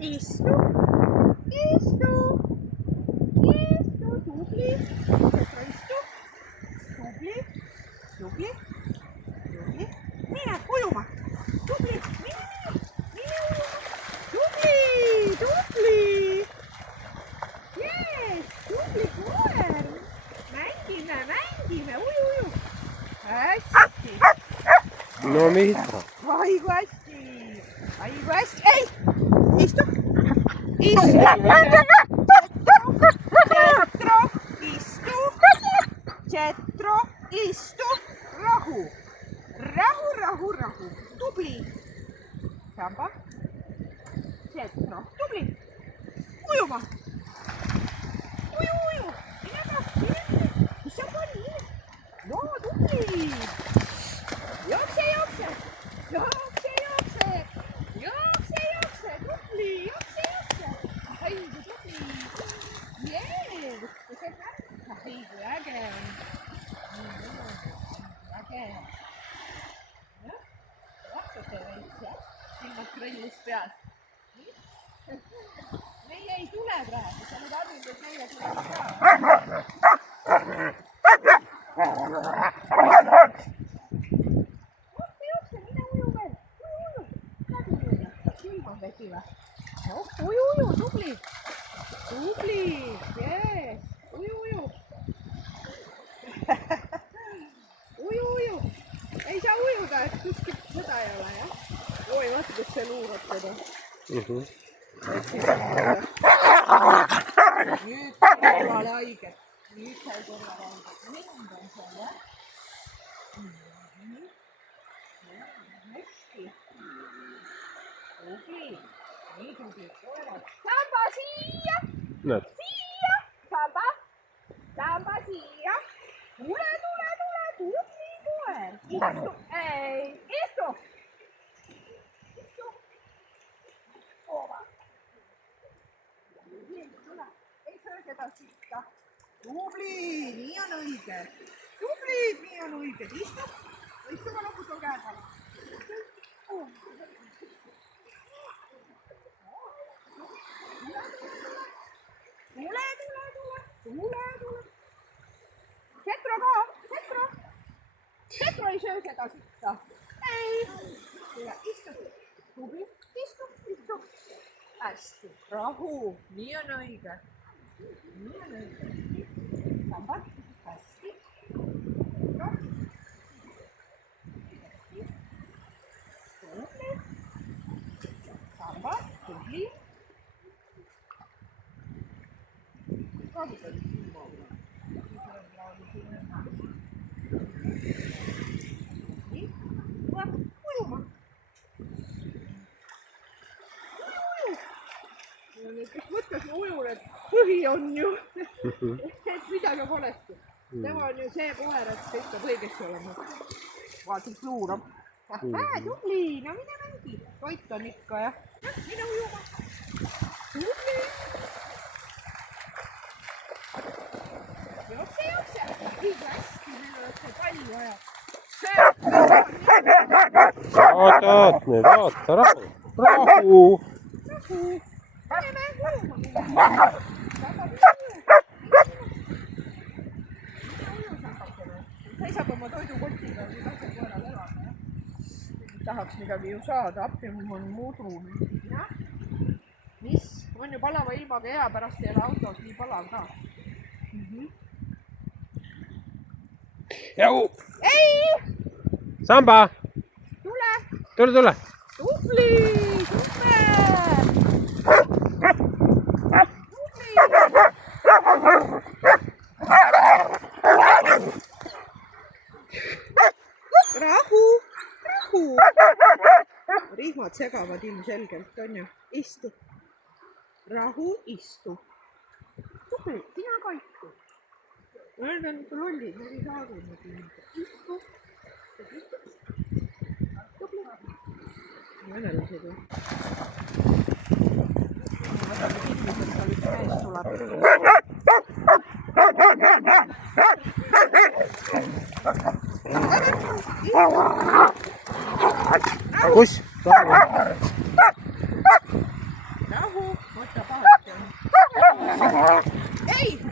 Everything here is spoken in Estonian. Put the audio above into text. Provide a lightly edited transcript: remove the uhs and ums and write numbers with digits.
istu, istu, istu, tubli, Petra istu, tubli, tubli, tubli, mine ujuma, tubli, mine ujuma, tubli, tubli, jees, tubli koer, mängime, uju, hästi. No mida? Ai kui hästi, ei, istu, Jetro, istu, rahu, tubli, Samba, Jetro, tubli, ujuma, uju, mine, mis seal pani, no tubli, jookse, tubli, jookse, ai kui tubli, jees, kui see näeb, ai kui äge on, äge, jah, vahtsate veits jah, silmad krõllis peal, meie ei tule praegu, sa oled harjunud, et meie tuleme ka. Uju, tubli, jees, uju, uju, ei saa ujuda, et kuskilt seda ei ole, jah? Oi, vaata, kus see luurab teda. Nüüd korvale haiget, nüüd sai korvale haiget, mind on seal, jah? Hästi, tubli. Nii tubli koerad. Samba siia! Siia! Samba siia! Tule, tubli koer! Istu! Ei, istu! Oova! Tule, ei söö seda sitta. Tubli, nii on õige. Tublid, nii on õige. Istu! Istu ka loputu käed alla. Tule. Jetro ka, Jetro ei söö seda sitta. Ei. Tule, istu. Tubli, istu. Hästi, rahu, nii on õige. Samba, hästi. Tubli. Samba, tubli. Kes mõtles ujul, et põhi on ju, et midagi on valesti. Tema on ju see koer, et kõik peab õigesti olema. Vaatad luurab. Tubli, no mine mängi. Toit on ikka, jah. Mine ujuma. Tubli. Jookse. Liiga hästi, meil oleks see pall vaja. Oot, nüüd oota, rahu. Seisab oma toidukotiga, kui lase koeral elada, jah. Tahaks midagi ju saada, appi on mudru. Jah. Mis? On ju palava ilmaga hea, pärast ei ole autos nii palav ka. Jau! Ei! Samba! Tule! Tule! Tubli! Super! Rahu! Rihmad segavad ilmselgelt, on ju? Istu. Rahu, istu. Tubli, sina ka istu. Need on lollid, need ei saa aru. Istu. Tubli. Venelased ju. Üks mees tuleb. Kus? Rahu! Ei!